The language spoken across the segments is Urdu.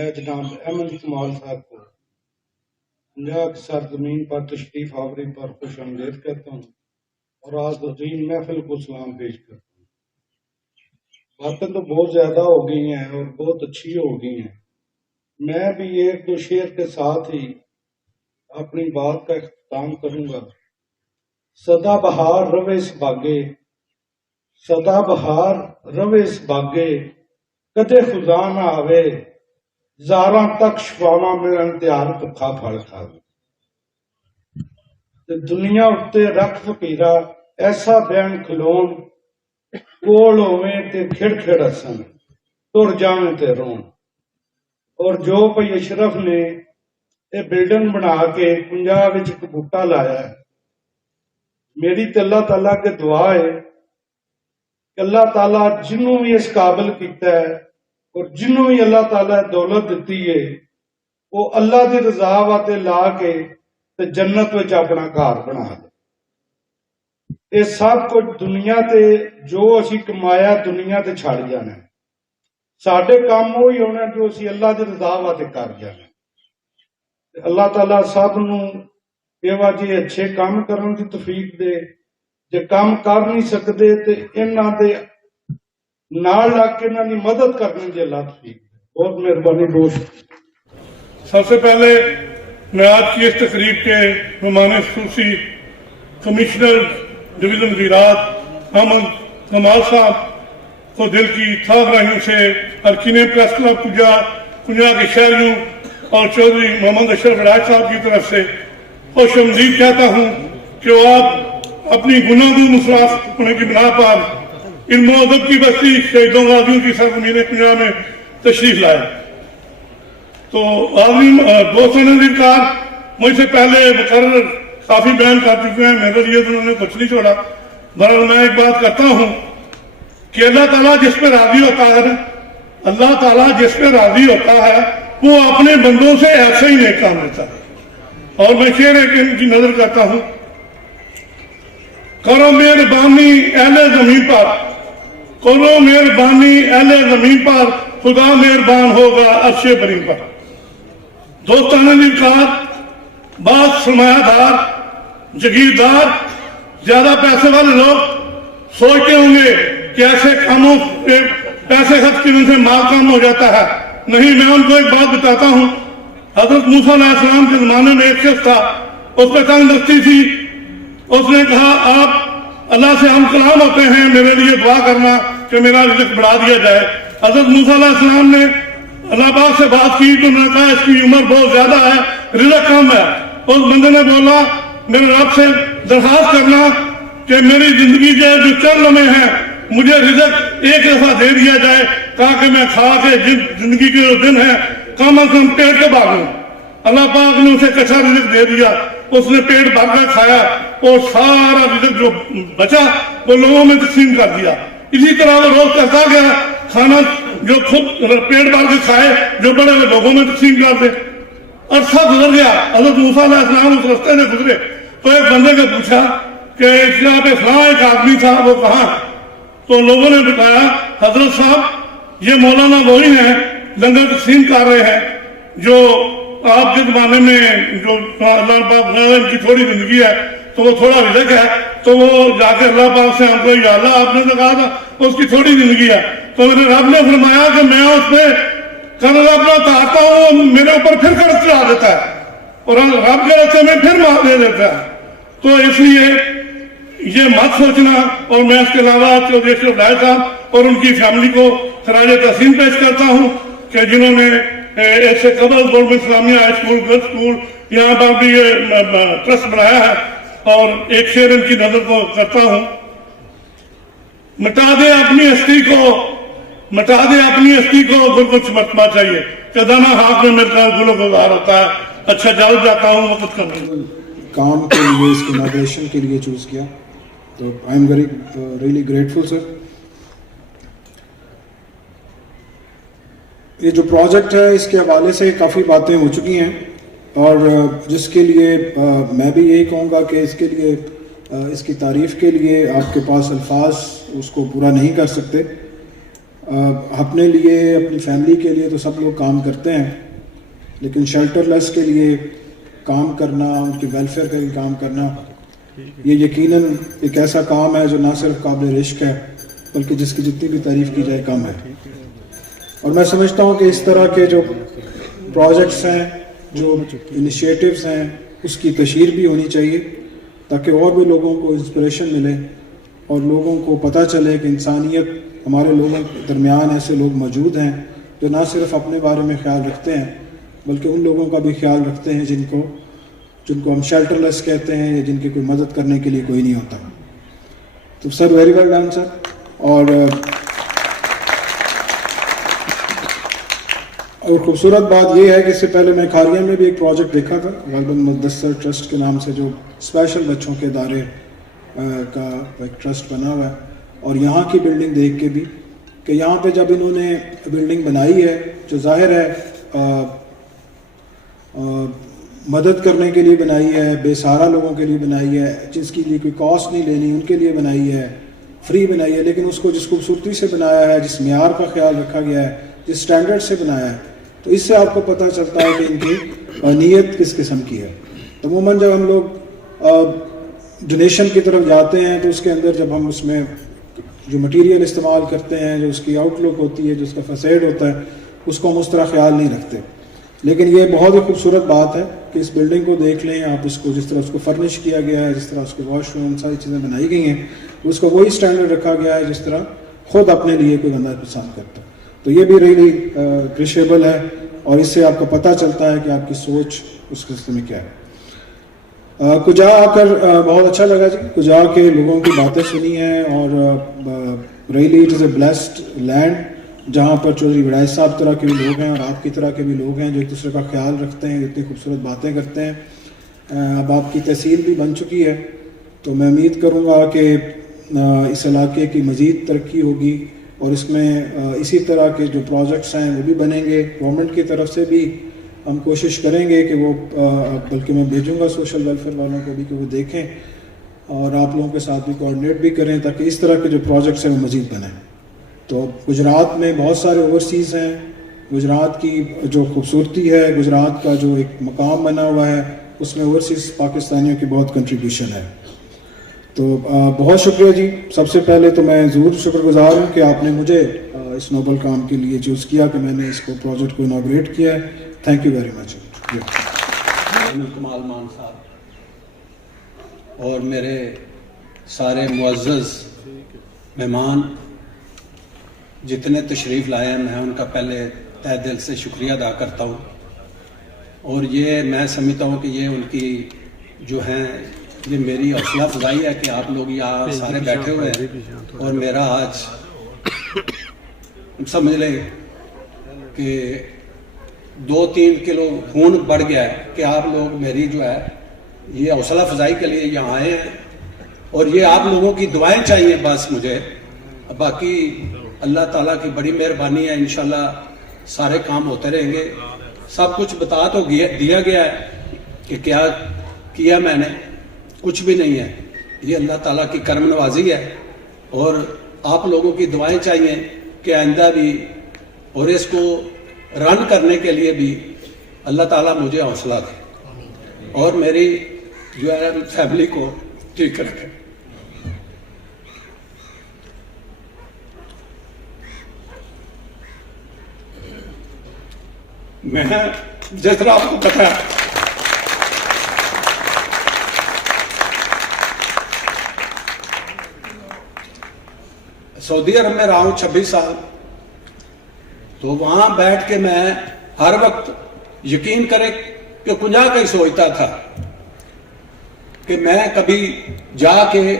میں جناب احمد کمال صاحب کو پنجاب کی سرزمین پر تشریف آوری پر خوش آمدید کہتا ہوں اور آج عظیم محفل کو سلام پیش کرتا ہوں۔ باتیں تو بہت زیادہ ہو گئی ہیں اور بہت اچھی ہو گئی ہیں، میں بھی ایک دو شعر کے ساتھ ہی اپنی بات کا اختتام کروں گا۔ سدا بہار روے اس باغے، سدا بہار روے اس باغے، کدے خدا نہ آوے، زاراں تک شفاواں میں انتہار پکھا پھل کھاوے۔ تے دنیا اتے رکھ فقیرا ایسا بین کھلون، کول ہوویں تے کھڑ کھڑ ہسن، تر جاویں تے رون۔ اور جو بھئی اشرف نے یہ بلڈنگ بنا کے پنجاب وچ ایک بوٹا لایا ہے، میری تے اللہ تعالیٰ کے دعا ہے کہ اللہ تعالیٰ جنوں بھی اس قابل کیتا ہے اور جنوں بھی اللہ تعالیٰ دولت دیتی ہے، وہ اللہ دی رضا واتے لا کے تے جنت وچ اپنا گھر بنا دے۔ یہ سب کچھ دنیا تے جو اسی کمایا دنیا تے چھڑ جانا ہے، ساڈے کام وہی ہونا جو اسی اللہ دی رضا واتے کر جانا ہے۔ اللہ تعالیٰ سب نوں ایوہ جی اچھے کام کرن دی توفیق دے، جے کام کر نہیں سکدے تے انہاں دے نال لگ کے انہاں دی مدد کرنے دی اللہ توفیق دے۔ بہت مہربانی دوست۔ سب سے پہلے میں آج کی اس تقریب کے مہمان خصوصی کمشنر ڈویژن زراعت احمد کمال صاحب کو دل کی تھا گراہیوں سے ارکین پریس کلب پنجاب کے شہریوں اور چودھری محمد اشرف راج صاحب کی طرف سے خوش آمدید کہتا ہوں کہ وہ آپ اپنی گناہوں مصراف ہونے کی بنا پر علم و ادب کی بستی شہیدوں غازیوں کی سرزمین پنجاب میں تشریف لائے۔ تو دوستوں نے ذکر مجھ سے پہلے مقرر کافی بیان کر چکے ہیں، میرے لیے تو انہوں نے کچھ نہیں چھوڑا۔ بہرحال میں ایک بات کرتا ہوں کہ اللہ تعالیٰ جس پہ راضی ہوتا ہے نا، اللہ تعالیٰ جس پہ راضی ہوتا ہے وہ اپنے بندوں سے ایسے ہی نیک کام لیتا ہے۔ اور میں شعر ایک ان کی نظر کرتا ہوں۔ کرو مہربانی اہل زمین پر، کرو مہربانی اہل زمین پر، خدا مہربان ہوگا عرش برین پر۔ دوستانہ نیکار، بعض سرمایہ دار، جگیردار، زیادہ پیسے والے لوگ سوچتے ہوں گے کہ ایسے کاموں پہ پیسے خرچ کرنے سے مال کام ہو جاتا ہے۔ نہیں، میں ان کو ایک بات بتاتا ہوں۔ حضرت موسیٰ علیہ السلام کے زمانے میں ایک شخص تھا، اس پہ تنگ دستی تھی۔ اس نے کہا آپ اللہ سے ہم کلام ہوتے ہیں، میرے لیے دعا کرنا کہ میرا رزق بڑھا دیا جائے۔ حضرت موسیٰ علیہ السلام نے اللہ پاک سے بات کی تو انہوں نے کہا اس کی عمر بہت زیادہ ہے، رزق کم ہے۔ اس بندے نے بولا میرے رب سے درخواست کرنا کہ میری زندگی جو چند لمحے ہیں مجھے رزق ایک دفعہ دے دیا جائے تاکہ میں کھا کے زندگی کے جو دن ہیں کم از کم پیٹ کے بھاگوں۔ اللہ پاک نے اسے کچا رزق دے دیا، اس نے پیٹ بھر کر کھایا اور سارا رزق جو بچا وہ لوگوں میں تقسیم کر دیا۔ اسی طرح وہ روز کرتا گیا، کھانا جو خود پیٹ بھر کے کھائے جو بڑے وہ لوگوں میں تقسیم کر دے۔ عرصہ گزر گیا، حضرت موسیٰ علیہ السلام اس رستے سے گزرے تو ایک بندے نے پوچھا کہ اس جگہ پہ فلاں ایک آدمی تھا، وہ کہاں؟ تو لوگوں نے بتایا حضرت صاحب یہ مولانا وہی ہیں لنگر تقسیم کر رہے ہیں جو آپ کے زمانے میں جو اللہ پاک ان کی تھوڑی زندگی ہے تو وہ تھوڑا رزق ہے، تو وہ جا کے اللہ پاک سے ہم کو یا اللہ آپ نے تو کہا تھا اس کی تھوڑی زندگی ہے، تو میرے رب نے فرمایا کہ میں اس پہ قرض اپنا اتارتا ہوں، میرے اوپر پھر قرض چڑھا دیتا ہے اور رب کے راستے میں پھر مار دے دیتا ہے۔ تو اس لیے یہ مت سوچنا۔ اور میں اس کے علاوہ چودھری اشرف راج صاحب اور ان کی فیملی کو خراج تحسین پیش کرتا ہوں کہ جنہوں نے اس سے قبل گورنمنٹ اسلامیہ ہائی اسکول، گرلز اسکول یہاں پر بھی یہ ٹرسٹ بنایا ہے۔ اور ایک شعر ان کی نظر کو کرتا ہوں۔ مٹا دے اپنی ہستی کو، مٹا دے اپنی ہستی کو، گل کو چمٹنا چاہیے کہ دانا ہاتھ میں مل کر گلوں کو گزار ہوتا ہے۔ اچھا جلد جاتا ہوں، وقت کم ہے۔ کام کے لیے اس کی انوویشن کے لیے چوز کیا، تو I am very really grateful sir. یہ جو پروجیکٹ ہے اس کے حوالے سے کافی باتیں ہو چکی ہیں اور جس کے لیے میں بھی یہی کہوں گا کہ اس کے لیے اس کی تعریف کے لیے آپ کے پاس الفاظ اس کو پورا نہیں کر سکتے۔ اپنے لیے اپنی فیملی کے لیے تو سب لوگ کام کرتے ہیں، لیکن شیلٹر لیس کے لیے کام کرنا، ان کی ویلفیئر کے لیے کام کرنا، یہ یقیناً ایک ایسا کام ہے جو نہ صرف قابل رشک ہے بلکہ جس کی جتنی بھی تعریف کی جائے کم ہے. اور میں سمجھتا ہوں کہ اس طرح کے جو پروجیکٹس ہیں، جو انیشیٹوز ہیں، اس کی تشہیر بھی ہونی چاہیے تاکہ اور بھی لوگوں کو انسپریشن ملے اور لوگوں کو پتہ چلے کہ انسانیت، ہمارے لوگوں کے درمیان ایسے لوگ موجود ہیں جو نہ صرف اپنے بارے میں خیال رکھتے ہیں بلکہ ان لوگوں کا بھی خیال رکھتے ہیں جن کو ہم شیلٹر لیس کہتے ہیں یا جن کی کوئی مدد کرنے کے لیے کوئی نہیں ہوتا. تو سر ویری ویل ڈن سر. اور خوبصورت بات یہ ہے کہ اس سے پہلے میں کھاریہ میں بھی ایک پروجیکٹ دیکھا تھا، غالباً مدثر ٹرسٹ کے نام سے، جو اسپیشل بچوں کے ادارے کا ایک ٹرسٹ بنا ہوا ہے. اور یہاں کی بلڈنگ دیکھ کے بھی کہ یہاں پہ جب انہوں نے بلڈنگ بنائی ہے جو ظاہر ہے مدد کرنے کے لیے بنائی ہے، بے سہارا لوگوں کے لیے بنائی ہے، جس کے لیے کوئی کاسٹ نہیں لینی، ان کے لیے بنائی ہے، فری بنائی ہے، لیکن اس کو جس خوبصورتی سے بنایا ہے، جس معیار کا خیال رکھا گیا ہے، جس سٹینڈرڈ سے بنایا ہے، تو اس سے آپ کو پتہ چلتا ہے کہ ان کی نیت کس قسم کی ہے. عموماً جب ہم لوگ ڈونیشن کی طرف جاتے ہیں تو اس کے اندر جب ہم اس میں جو مٹیریل استعمال کرتے ہیں، جو اس کی آؤٹ لک ہوتی ہے، جو اس کا فسیڈ ہوتا ہے، اس کو ہم اس طرح خیال نہیں رکھتے. لیکن یہ بہت ہی خوبصورت بات ہے کہ اس بلڈنگ کو دیکھ لیں آپ، اس کو جس طرح اس کو فرنش کیا گیا ہے، جس طرح اس کے واش روم ساری چیزیں بنائی گئی ہیں، اس کو وہی سٹینڈرڈ رکھا گیا ہے جس طرح خود اپنے لیے کوئی بندہ پسند کرتا ہے. تو یہ بھی ریلی اپریشیبل ہے اور اس سے آپ کو پتہ چلتا ہے کہ آپ کی سوچ اس قسم میں کیا ہے. کجا آ کر بہت اچھا لگا جی. کجا کے لوگوں کی باتیں سنی ہیں اور really it is a blessed land جہاں پر چودھری وڑائچ صاحب طرح کے بھی لوگ ہیں اور آپ کی طرح کے بھی لوگ ہیں جو ایک دوسرے کا خیال رکھتے ہیں، اتنی خوبصورت باتیں کرتے ہیں. اب آپ کی تحصیل بھی بن چکی ہے تو میں امید کروں گا کہ اس علاقے کی مزید ترقی ہوگی اور اس میں اسی طرح کے جو پروجیکٹس ہیں وہ بھی بنیں گے. گورنمنٹ کی طرف سے بھی ہم کوشش کریں گے کہ وہ، بلکہ میں بھیجوں گا سوشل ویلفیئر والوں کو بھی کہ وہ دیکھیں اور آپ لوگوں کے ساتھ بھی کوآرڈینیٹ بھی کریں تاکہ اس طرح کے جو پروجیکٹس ہیں وہ مزید بنیں. تو گجرات میں بہت سارے اوورسیز ہیں، گجرات کی جو خوبصورتی ہے، گجرات کا جو ایک مقام بنا ہوا ہے، اس میں اوورسیز پاکستانیوں کی بہت کنٹریبیوشن ہے. تو بہت شکریہ جی. سب سے پہلے تو میں ضرور شکر گزار ہوں کہ آپ نے مجھے اس نوبل کام کے لیے چوز کیا کہ میں نے اس کو پروجیکٹ کو انوگریٹ کیا ہے. Thank you very much. Kamal Maan صاحب اور میرے سارے معزز مہمان جتنے تشریف لائے ہیں، میں ان کا پہلے تہ دل سے شکریہ ادا کرتا ہوں. اور یہ میں سمجھتا ہوں کہ یہ ان کی جو ہیں، یہ میری حوصلہ افزائی ہے کہ آپ لوگ یہاں سارے بیٹھے ہوئے ہیں اور میرا آج سمجھ لیں کہ 2-3 کلو خون بڑھ گیا ہے کہ آپ لوگ میری جو ہے یہ حوصلہ افزائی کے لیے یہاں آئے ہیں اور یہ آپ لوگوں کی دعائیں چاہیے بس مجھے. باقی اللہ تعالیٰ کی بڑی مہربانی ہے، انشاءاللہ سارے کام ہوتے رہیں گے. سب کچھ بتا تو دیا گیا ہے کہ کیا کیا میں نے، کچھ بھی نہیں ہے. یہ اللہ تعالیٰ کی کرم نوازی ہے اور آپ لوگوں کی دعائیں چاہیے کہ آئندہ بھی اور اس کو رن کرنے کے لیے بھی اللہ تعالیٰ مجھے حوصلہ دے اور میری جو ہے فیملی کو ٹھیک رکھے. میں جس طرح آپ کو پتا ہے سعودی عرب میں رہا ہوں 26 سال، تو وہاں بیٹھ کے میں ہر وقت یقین کرے کہ 50 کا ہی سوچتا تھا کہ میں کبھی جا کے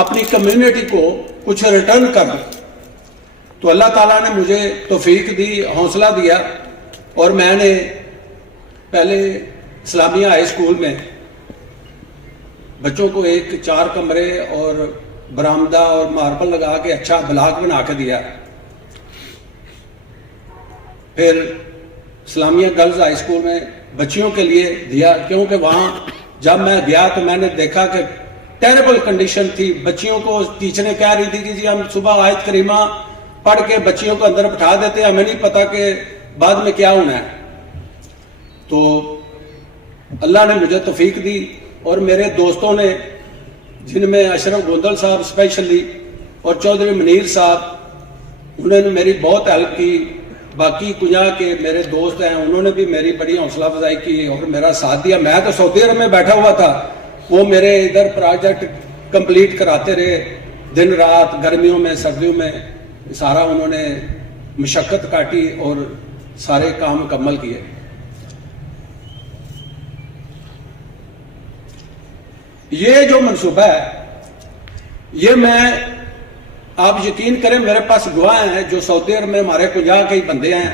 اپنی کمیونٹی کو کچھ ریٹرن کروں. تو اللہ تعالیٰ نے مجھے توفیق دی، حوصلہ دیا اور میں نے پہلے اسلامیہ ہائی اسکول میں بچوں کو ایک 4 کمرے اور برآمدہ اور ماربل لگا کے اچھا بلاک بنا کے دیا. پھر اسلامیہ گرلز ہائی اسکول میں بچیوں کے لیے دیا، کیونکہ وہاں جب میں گیا تو میں نے دیکھا کہ ٹیریبل کنڈیشن تھی. بچیوں کو ٹیچریں کہہ رہی تھی کہ جی ہم صبح آیت کریمہ پڑھ کے بچیوں کو اندر بٹھا دیتے ہیں, ہمیں نہیں پتا کہ بعد میں کیا ہونا ہے. تو اللہ نے مجھے توفیق دی اور میرے دوستوں نے, جن میں اشرف گوندل صاحب اسپیشلی اور چودھری منیر صاحب, انہوں نے میری بہت ہیلپ کی. باقی کنیا کے میرے دوست ہیں, انہوں نے بھی میری بڑی حوصلہ افزائی کی اور میرا ساتھ دیا. میں تو سعودی عرب میں بیٹھا ہوا تھا, وہ میرے ادھر پروجیکٹ کمپلیٹ کراتے رہے دن رات, گرمیوں میں سردیوں میں, سارا انہوں نے مشقت کاٹی اور سارے کام مکمل کیے. یہ جو منصوبہ ہے, یہ میں, آپ یقین کریں میرے پاس گواہ ہیں جو سعودی عرب میں ہمارے 50 کے بندے ہیں,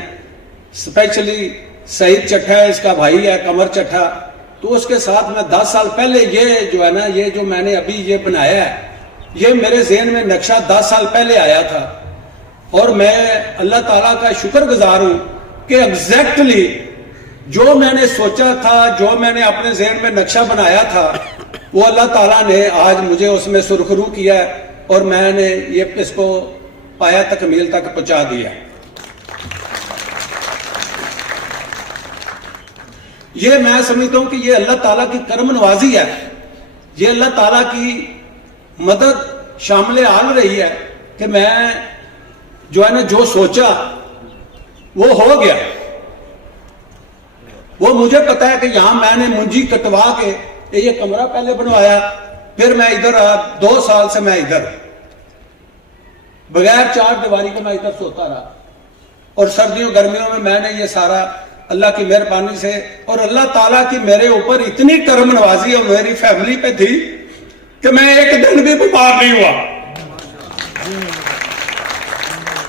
اسپیشلی سعید چٹھا ہے, اس کا بھائی ہے قمر چٹھا. تو اس کے ساتھ میں 10 سال پہلے یہ جو ہے نا, یہ جو میں نے ابھی یہ بنایا ہے, یہ میرے ذہن میں نقشہ 10 سال پہلے آیا تھا. اور میں اللہ تعالیٰ کا شکر گزار ہوں کہ ایگزیکٹلی جو میں نے سوچا تھا, جو میں نے اپنے ذہن میں نقشہ بنایا تھا, وہ اللہ تعالیٰ نے آج مجھے اس میں سرخرو کیا ہے اور میں نے یہ اس کو پایا تکمیل تک پہنچا دیا. یہ میں سمجھتا ہوں کہ یہ اللہ تعالیٰ کی کرم نوازی ہے, یہ اللہ تعالیٰ کی مدد شامل حال رہی ہے کہ میں جو ہے نا, جو سوچا وہ ہو گیا. وہ مجھے پتا ہے کہ یہاں میں نے منجی کٹوا کے یہ کمرہ پہلے بنوایا, پھر میں ادھر 2 سال سے میں ادھر بغیر 4 دیواری کے میں ادھر سوتا رہا. اور سردیوں گرمیوں میں نے یہ سارا اللہ کی مہربانی سے, اور اللہ تعالیٰ کی میرے اوپر اتنی کرم نوازی اور میری فیملی پہ تھی کہ میں ایک دن بھی بیمار نہیں ہوا.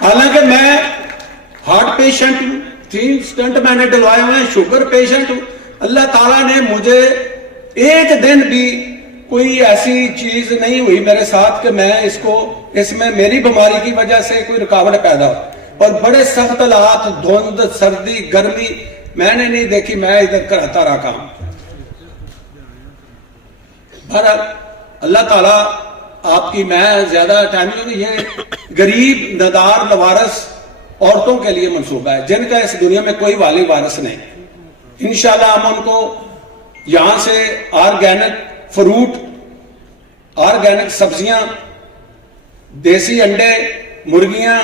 حالانکہ میں ہارٹ پیشنٹ ہوں, 3 اسٹنٹ میں نے ڈلوائے ہوئے ہیں, شوگر پیشنٹ ہوں. اللہ تعالیٰ نے مجھے ایک دن بھی کوئی ایسی چیز نہیں ہوئی میرے ساتھ کہ میں اس میں میری بیماری کی وجہ سے کوئی رکاوٹ پیدا ہو. اور بڑے سخت حالات, دھند, سردی, گرمی میں نے نہیں دیکھی, میں ادھر کراتا رہا کام. بہرحال اللہ تعالیٰ آپ کی, میں زیادہ ٹائم نہیں, یہ غریب ندار لوارث عورتوں کے لیے منصوبہ ہے جن کا اس دنیا میں کوئی والی وارث نہیں. انشاءاللہ ہم ان کو یہاں سے آرگینک فروٹ, آرگینک سبزیاں, دیسی انڈے, مرغیاں,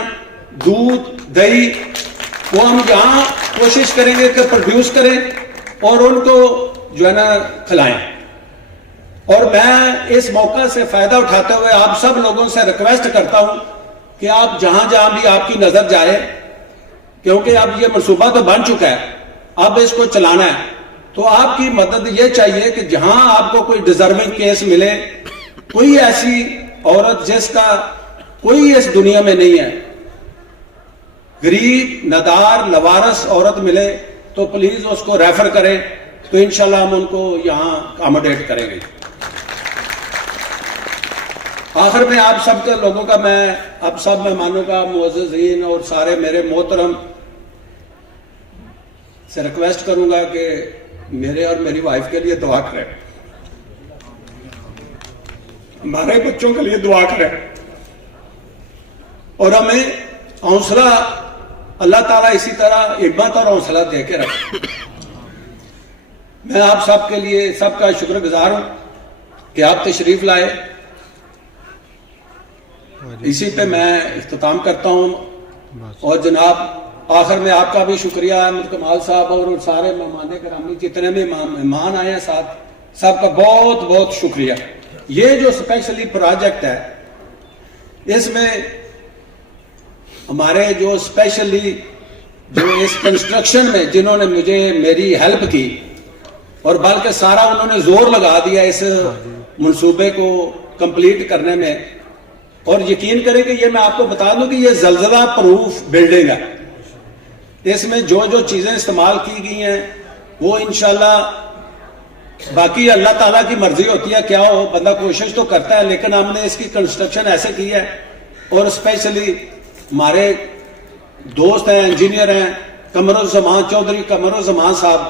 دودھ, دہی, وہ ہم یہاں کوشش کریں گے کہ پروڈیوس کریں اور ان کو جو ہے نا کھلائیں. اور میں اس موقع سے فائدہ اٹھاتے ہوئے آپ سب لوگوں سے ریکویسٹ کرتا ہوں کہ آپ جہاں جہاں بھی آپ کی نظر جائے, کیونکہ اب یہ منصوبہ تو بن چکا ہے, اب اس کو چلانا ہے, تو آپ کی مدد یہ چاہیے کہ جہاں آپ کو کوئی ڈیزرونگ کیس ملے, کوئی ایسی عورت جس کا کوئی اس دنیا میں نہیں ہے, غریب ندار لوارث عورت ملے, تو پلیز اس کو ریفر کریں, تو انشاءاللہ ہم ان کو یہاں اکاموڈیٹ کریں گے. آخر میں آپ سب کے لوگوں کا, میں آپ سب مہمانوں کا, معززین اور سارے میرے محترم سے ریکویسٹ کروں گا کہ میرے اور میری وائف کے لیے دعا کریں, ہمارے بچوں کے لیے دعا کریں, اور ہمیں حوصلہ اللہ تعالیٰ اسی طرح ہمت اور حوصلہ دے کے رکھے. میں آپ سب کے لیے سب کا شکر گزار ہوں کہ آپ تشریف لائے. اسی پہ میں اختتام کرتا ہوں, اور جناب آخر میں آپ کا بھی شکریہ, احمد کمال صاحب اور سارے مہمان گرامی جتنے بھی مہمان آئے ہیں ساتھ, سب کا بہت بہت شکریہ. یہ جو اسپیشلی پروجیکٹ ہے, اس میں ہمارے جو اسپیشلی جو اس کنسٹرکشن میں جنہوں نے مجھے میری ہیلپ کی, اور بلکہ سارا انہوں نے زور لگا دیا اس منصوبے کو کمپلیٹ کرنے میں. اور یقین کریں کہ یہ میں آپ کو بتا دوں کہ یہ زلزلہ پروف بلڈنگ ہے. اس میں جو جو چیزیں استعمال کی گئی ہیں وہ انشاءاللہ باقی اللہ تعالیٰ کی مرضی ہوتی ہے, کیا ہو, بندہ کوشش تو کرتا ہے, لیکن ہم نے اس کی کنسٹرکشن ایسے کی ہے. اور اسپیشلی ہمارے دوست ہیں, انجینئر ہیں, قمر الزمان چودھری قمر الزمان صاحب,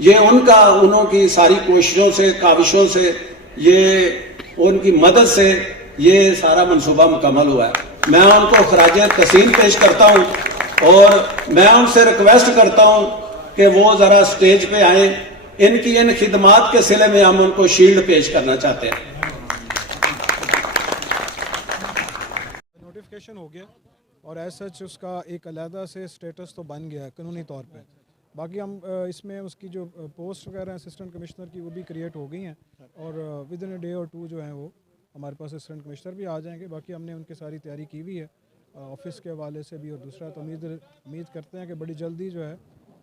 یہ انہوں کی ساری کوششوں سے, کاوشوں سے, یہ ان کی مدد سے یہ سارا منصوبہ مکمل ہوا ہے. میں ان کو خراج تحسین پیش کرتا ہوں اور میں ان سے ریکویسٹ کرتا ہوں کہ وہ ذرا سٹیج پہ آئیں. ان کی ان خدمات کے صلے میں ہم ان کو شیلڈ پیش کرنا چاہتے ہیں. نوٹیفیکیشن ہو گیا اور ایز سچ اس کا ایک علیحدہ سے اسٹیٹس تو بن گیا ہے قانونی طور پہ. باقی ہم اس میں اس کی جو پوسٹ وغیرہ ہیں اسسٹنٹ کمشنر کی وہ بھی کریٹ ہو گئی ہیں اور ود ان اے ڈے اور 2 جو ہیں وہ ہمارے پاس اسسٹنٹ کمشنر بھی آ جائیں گے. باقی ہم نے ان کی ساری تیاری کی ہوئی ہے آفس کے حوالے سے بھی, اور دوسرا تو امید کرتے ہیں کہ بڑی جلدی جو ہے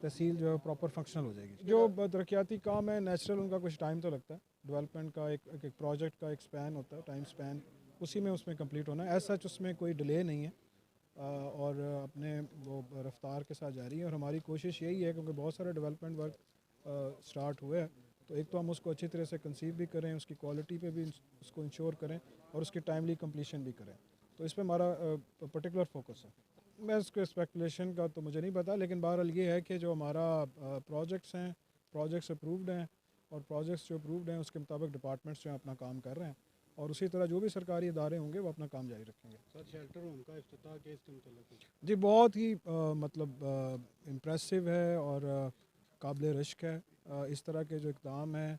تحصیل جو ہے پراپر فنکشنل ہو جائے گی. جو ترقیاتی کام ہے نیچرل ان کا کچھ ٹائم تو لگتا ہے, ڈیولپمنٹ کا ایک پروجیکٹ کا ایک سپین ہوتا ہے, ٹائم سپین اسی میں اس میں کمپلیٹ ہونا ہے. ایز سچ اس میں کوئی ڈیلے نہیں ہے اور اپنے وہ رفتار کے ساتھ جاری ہے. اور ہماری کوشش یہی ہے کیونکہ بہت سارے ڈیولپمنٹ ورک سٹارٹ ہوئے ہیں تو ایک تو ہم اس کو اچھی طرح سے کنسیو بھی کریں, اس کی کوالٹی پہ بھی اس کو انشور کریں اور اس کی ٹائملی کمپلیشن بھی کریں. تو اس پہ ہمارا پرٹیکولر فوکس ہے. میں اس کو اسپیکولیشن کا تو مجھے نہیں پتا, لیکن بہرحال یہ ہے کہ جو ہمارا پروجیکٹس ہیں, پروجیکٹس اپرووڈ ہیں اور پروجیکٹس جو اپرووڈ ہیں اس کے مطابق ڈپارٹمنٹس جو ہیں اپنا کام کر رہے ہیں اور اسی طرح جو بھی سرکاری ادارے ہوں گے وہ اپنا کام جاری رکھیں گے. سر شیلٹر ہوم کا افتتاح کے اس کے متعلق جی بہت ہی مطلب امپریسو ہے اور قابل رشک ہے. اس طرح کے جو اقدام ہیں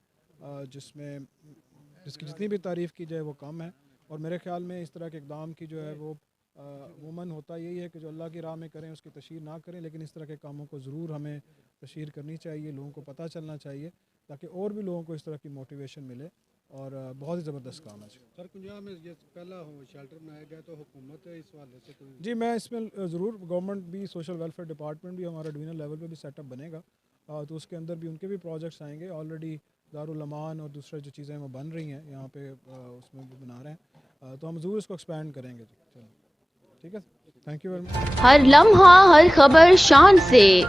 جس کی جتنی بھی تعریف کی جائے وہ کم ہے, اور میرے خیال میں اس طرح کے اقدام کی جو ہے وہ عموماً ہوتا یہی ہے کہ جو اللہ کی راہ میں کریں اس کی تشہیر نہ کریں, لیکن اس طرح کے کاموں کو ضرور ہمیں تشہیر کرنی چاہیے, لوگوں کو پتہ چلنا چاہیے تاکہ اور بھی لوگوں کو اس طرح کی موٹیویشن ملے, اور بہت ہی زبردست کام ہے. سر کنجا میں یہ پہلا شیلٹر بنایا گیا تو حکومت اس حوالے سے کوئی جی میں اس میں ضرور گورنمنٹ بھی, سوشل ویلفیئر ڈپارٹمنٹ بھی, ہمارا ڈویژنل لیول پہ بھی سیٹ اپ بنے گا تو اس کے اندر بھی ان کے بھی پروجیکٹس آئیں گے. آلریڈی دارالامان اور دوسرے جو چیزیں وہ بن رہی ہیں یہاں پہ اس میں بھی بنا رہے ہیں تو ہم ضرور اس کو ایکسپینڈ کریں گے. چلو ٹھیک ہے, تھینک یو ویری مچ. ہر لمحہ ہر خبر شان سے